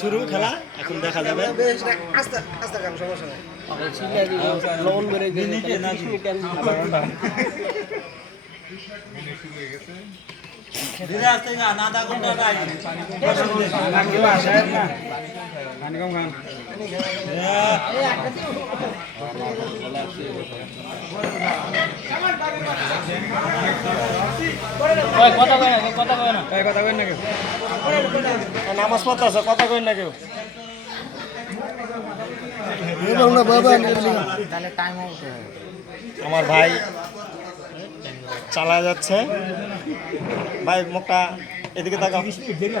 শুরু খেলা এখন দেখা যাবে। কথা কয় না কথা কয় না। কথা কই না কেউ? নামাজ পড়তে আছে কথা কই না কেউ। তাহলে টাইম আমার ভাই চালা যাচ্ছে। ভাই মুখটা এদিকে তাকাও। যে এটা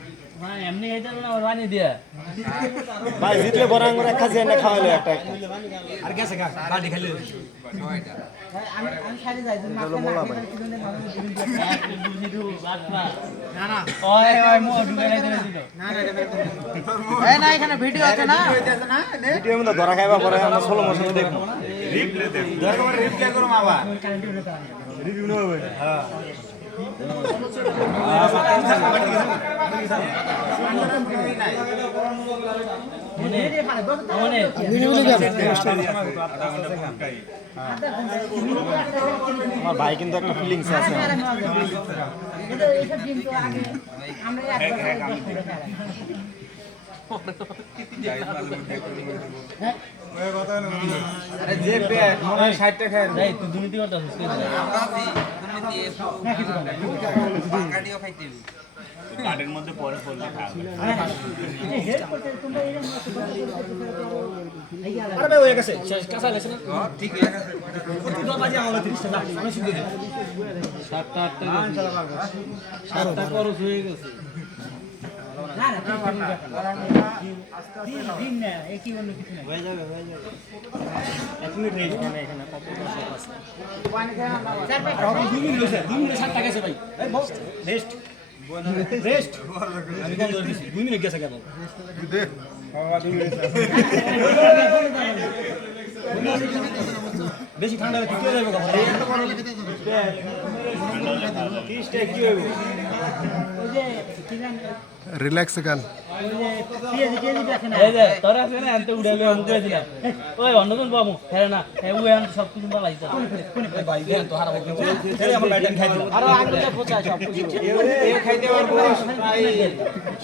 ভাই জিতলে আঙ্গুর এক খাসি এনে খাওয়াইলো একটা। আর গেছে গা বাড়ি খালি না না ওই ওই মো ঢুকে নাই দিলে দিল। এই না এখানে ভিডিও আছে না? ভিডিওর মধ্যে ধরা খাইবা পরে আমরা ষোলো মশনে দেখব। আমানে আমার ভাই কিন্তু একটা ফিলিংস আছে আরে যে পেট মনে হয় 60 টাকা এই তুই দুর্নীতি করতেছিস কই দিলে? আরে ভাই হয়ে গেছে কাঁচা গেছে না ঠিক আছে দুটো বাজে আমার 30 টাকা আমি শুধু দিই সাতটা আটটা গেছে। সাতটা খরচ হয়ে গেছে হয়ে হয়ে রেস্ট এখানে দুই মিনিট হইছে দুই মিনিট 60 টাকা গেছে ভাই এই বস রেস্ট রেস্ট আমি কম ধরে দিছি দুই মিনিট গেছে কেবল বেশি ঠান্ডা হলে কি যাবে কথা রিল্যাক্স গান এই যে তোর আছে না আনতে উড়ে গেলে মুখে দিলাম ওই অন্যজন বাবু হ্যাঁ না। হ্যাঁ ওই আনতে সব কিছু বালাই তো ভাই দেন তো হারাবো কিন্তু ছেড়ে আমার লাইটান খাই দিলাম আরও আগে পচা সব কিছু। এ খাইতে পারব প্রায়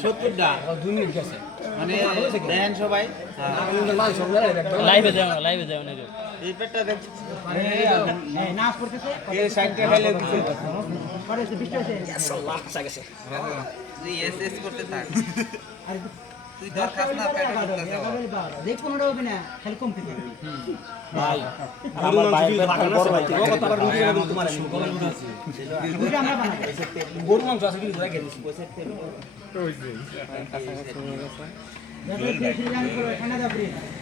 70 টা দুই মিনিট গেছে মানে দেন সবাই। লাইভে যাও না লাইভে যাও না এই পেটটা দেখ এ 60 টাকা খাইলে কিছু তুই এস এস করতে থাক। তুই ধর খাস না পেটে ঢুকতেছে ভাই আমার ভাই পেট বড় ভাই। ও কথা আবার ভিডিও করে তোমার গরু মাংস আছে কিন্তু রেখে দিছি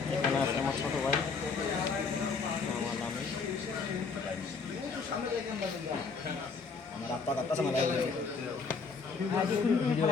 এখানে আছে আমার ছোট ভাই আমার নামে রাত্তা রাত্তা সামনে ভিডিও